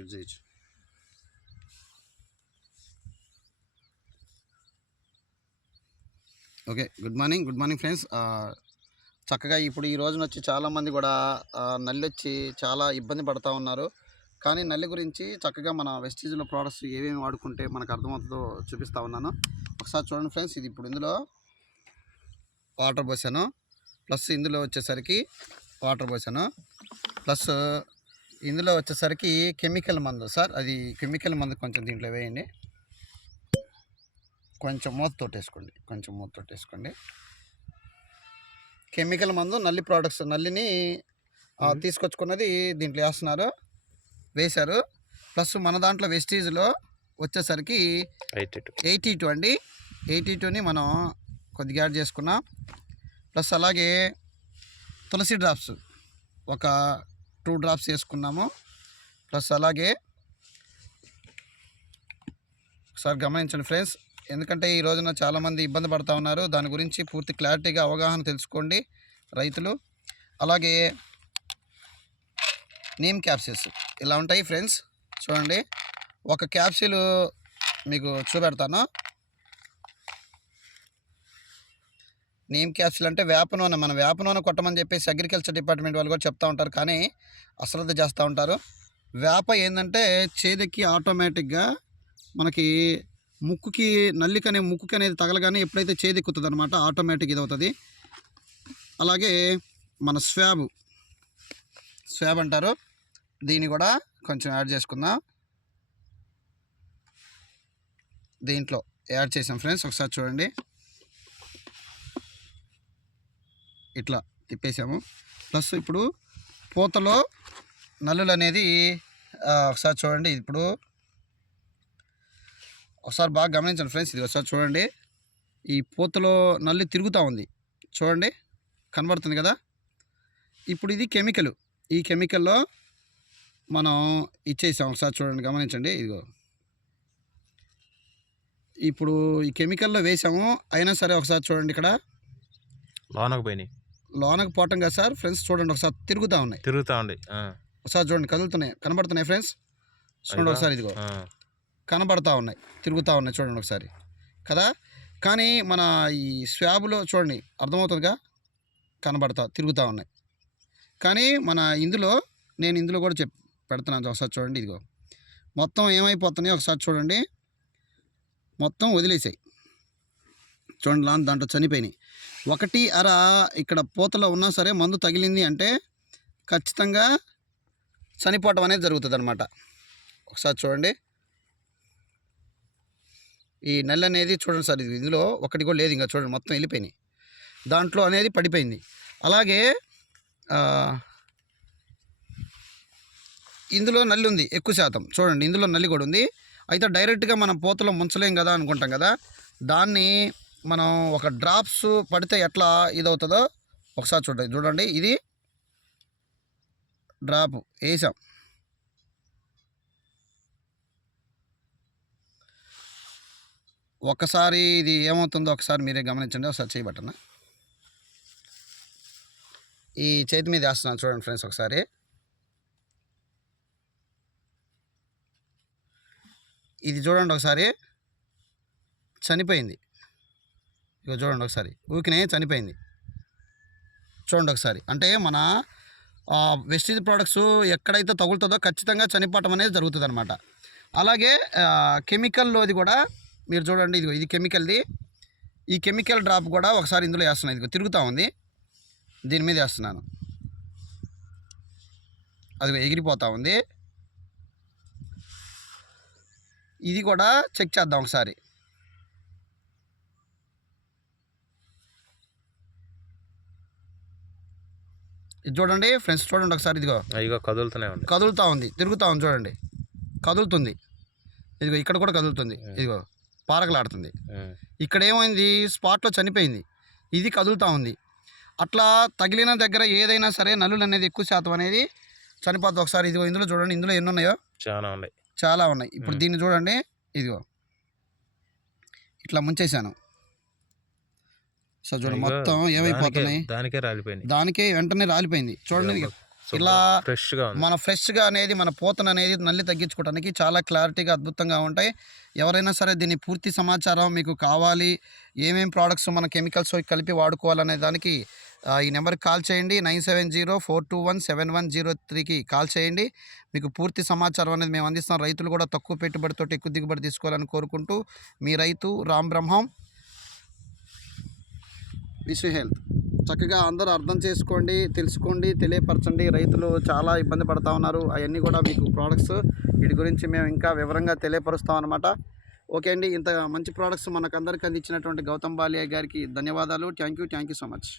Use చేయొచ్చు. Okay, good morning friends. చక్కగా ఇప్పుడు ఈ రోజున వచ్చి చాలామంది కూడా నల్లి వచ్చి చాలా ఇబ్బంది పడుతూ ఉన్నారు. కానీ నల్లి గురించి చక్కగా మన వెస్టీజ్లో ప్రోడక్ట్స్ ఏమేమి వాడుకుంటే మనకు అర్థమవుతుందో చూపిస్తూ ఉన్నాను. ఒకసారి చూడండి ఫ్రెండ్స్. ఇది ఇప్పుడు ఇందులో వాటర్ పోసాను, ప్లస్ ఇందులో వచ్చేసరికి వాటర్ పోసాను, ప్లస్ ఇందులో వచ్చేసరికి కెమికల్ మందు. సార్ అది కెమికల్ మందు కొంచెం దీంట్లో వేయండి, కొంచెం మూతతోటి వేసుకోండి. కెమికల్ మందు నల్లి ప్రోడక్ట్స్, నల్లిని తీసుకొచ్చుకున్నది దీంట్లో వేశారు. ప్లస్ మన దాంట్లో వెస్టీజ్లో వచ్చేసరికి 82 అండి. 82ని మనం కొద్దిగా యాడ్ చేసుకున్నాం. ప్లస్ అలాగే తులసి డ్రాప్స్ ఒక 2 డ్రాప్స్ వేసుకున్నాము. ప్లస్ అలాగే ఒకసారి గమనించండి ఫ్రెండ్స్, ఎందుకంటే ఈ రోజున చాలామంది ఇబ్బంది పడుతూ ఉన్నారు. దాని గురించి పూర్తి క్లారిటీగా అవగాహన తెలుసుకోండి రైతులు. అలాగే నీమ్ క్యాప్సిల్స్ ఇలా ఉంటాయి ఫ్రెండ్స్. చూడండి, ఒక క్యాప్సిల్ మీకు చూపెడతాను. నీమ్ క్యాప్సిల్ అంటే వేప నూనె. మనం వేప నూనె కొట్టమని చెప్పేసి అగ్రికల్చర్ డిపార్ట్మెంట్ వాళ్ళు కూడా చెప్తూ ఉంటారు, కానీ అశ్రద్ధ చేస్తూ ఉంటారు. వేప ఏంటంటే చేదెక్కి ఆటోమేటిక్గా మనకి ముక్కుకి ముక్కుకి అనేది తగలగానే ఎప్పుడైతే చేదెక్కుతుంది అనమాట, ఆటోమేటిక్ ఇది అవుతుంది. అలాగే మన స్వాబ్ అంటారు, దీన్ని కూడా కొంచెం యాడ్ చేసుకుందాం. దీంట్లో యాడ్ చేసాం ఫ్రెండ్స్. ఒకసారి చూడండి, ఇట్లా తిప్పేసాము. ప్లస్ ఇప్పుడు పూతలో నల్లులు అనేది ఒకసారి చూడండి. ఇప్పుడు ఒకసారి బాగా గమనించండి ఫ్రెండ్స్. ఇది ఒకసారి చూడండి, ఈ పూతలో నల్లి తిరుగుతూ ఉంది, చూడండి కనబడుతుంది కదా. ఇప్పుడు ఇది కెమికల్, ఈ కెమికల్లో మనం ఇచ్చేసాం. ఒకసారి చూడండి, గమనించండి. ఇదిగో ఇప్పుడు ఈ కెమికల్లో వేసాము, అయినా సరే ఒకసారి చూడండి, ఇక్కడ లోనకు పోవటం కదా సార్ ఫ్రెండ్స్. చూడండి ఒకసారి తిరుగుతూ ఉన్నాయి. ఒకసారి చూడండి, కదులుతున్నాయి, కనబడుతున్నాయి ఫ్రెండ్స్. చూడండి ఒకసారి, ఇదిగో కనబడతా ఉన్నాయి, తిరుగుతూ ఉన్నాయి, చూడండి ఒకసారి కదా. కానీ మన ఈ స్వాబ్లో చూడండి అర్థమవుతుందిగా, తిరుగుతూ ఉన్నాయి. కానీ నేను ఇందులో కూడా పెడుతున్నాను. ఒకసారి చూడండి, ఇదిగో మొత్తం ఏమైపోతున్నాయి ఒకసారి చూడండి, మొత్తం వదిలేసాయి. చూడండి, దాంట్లో చనిపోయినాయి. 1/2 ఇక్కడ పూతలో ఉన్నా సరే మందు తగిలింది అంటే ఖచ్చితంగా చనిపోవటం అనేది జరుగుతుంది అనమాట. ఒకసారి చూడండి, ఈ నల్లి అనేది చూడండి సార్, ఇందులో ఒకటి కూడా లేదు, ఇంకా చూడండి మొత్తం వెళ్ళిపోయినాయి, దాంట్లో అనేది పడిపోయింది. అలాగే ఇందులో నల్లి ఉంది ఎక్కువ శాతం, చూడండి ఇందులో నల్లి కూడా ఉంది. అయితే డైరెక్ట్గా మనం పూతలో ముంచలేం కదా అనుకుంటాం కదా, దాన్ని మనం ఒక డ్రాప్స్ పడితే ఎట్లా ఇదవుతుందో ఒకసారి చూడండి. ఇది డ్రాప్ వేసాం, ఒకసారి ఇది ఏమవుతుందో ఒకసారి మీరే గమనించండి. ఒకసారి చేయబట్టన ఈ చేతి మీద వేస్తున్నాను చూడండి ఫ్రెండ్స్. ఒకసారి ఇది చూడండి, ఒకసారి చనిపోయింది. ఇక చూడండి ఒకసారి, ఊకినే చనిపోయింది. చూడండి ఒకసారి, అంటే మన వెస్టీజ్ ప్రోడక్ట్స్ ఎక్కడైతే తగులుతుందో ఖచ్చితంగా చనిపోవటం అనేది జరుగుతుంది అనమాట. అలాగే కెమికల్లోది కూడా మీరు చూడండి, ఇదిగో ఇది కెమికల్ది. ఈ కెమికల్ డ్రాప్ కూడా ఒకసారి ఇందులో వేస్తున్నాను, ఇదిగో తిరుగుతూ ఉంది, దీని మీద వేస్తున్నాను, అది ఎగిరిపోతూ ఉంది. ఇది కూడా చెక్ చేద్దాం ఒకసారి. ఇది చూడండి ఫ్రెండ్స్, చూడండి ఒకసారి, ఇదిగో కదులుతూ ఉంది, తిరుగుతూ ఉంది, చూడండి కదులుతుంది, ఇదిగో ఇక్కడ కూడా కదులుతుంది, ఇదిగో పారకలాడుతుంది. ఇక్కడ ఏమైంది, స్పాట్లో చనిపోయింది, ఇది కదులుతూ ఉంది. అట్లా తగిలిన దగ్గర ఏదైనా సరే నల్లులు అనేది ఎక్కువ శాతం అనేది చనిపోతుంది. ఒకసారి ఇదిగో ఇందులో చూడండి, ఇందులో ఎన్ని ఉన్నాయో, చాలా ఉన్నాయి. ఇప్పుడు దీన్ని చూడండి, ఇదిగో ఇట్లా ముంచేశాను. సో చూడండి మొత్తం ఏమైపోతున్నాయి, దానికే వెంటనే రాలిపోయింది. చూడండి ఇలా ఫ్రెష్గా మన ఫ్రెష్గా అనేది మన పోతన అనేది నల్లి తగ్గించుకోవడానికి చాలా క్లారిటీగా అద్భుతంగా ఉంటాయి. ఎవరైనా సరే దీని పూర్తి సమాచారం మీకు కావాలి, ఏమేమి ప్రోడక్ట్స్ మన కెమికల్స్ కలిపి వాడుకోవాలనే దానికి ఈ నెంబర్కి కాల్ చేయండి. 9704217103కి కాల్ చేయండి. మీకు పూర్తి సమాచారం అనేది మేము అందిస్తాం. రైతులు కూడా తక్కువ పెట్టుబడితో ఎక్కువ దిగుబడి తీసుకోవాలని కోరుకుంటూ మీ రైతు రామ్ బ్రహ్మం. Wish health. చక్కగా అందరూ అర్థం చేసుకోండి, తెలుసుకోండి, తెలియపరచండి. రైతులు చాలా ఇబ్బంది పడుతూ ఉన్నారు. అవన్నీ కూడా మీకు ప్రోడక్ట్స్ వీటి గురించి మేము ఇంకా వివరంగా తెలియపరుస్తాం అన్నమాట. ఓకే అండి, ఇంత మంచి ప్రోడక్ట్స్ మనకు అందరికీ అందించినటువంటి గౌతమ్ బాలియా గారికి ధన్యవాదాలు. Thank you so much.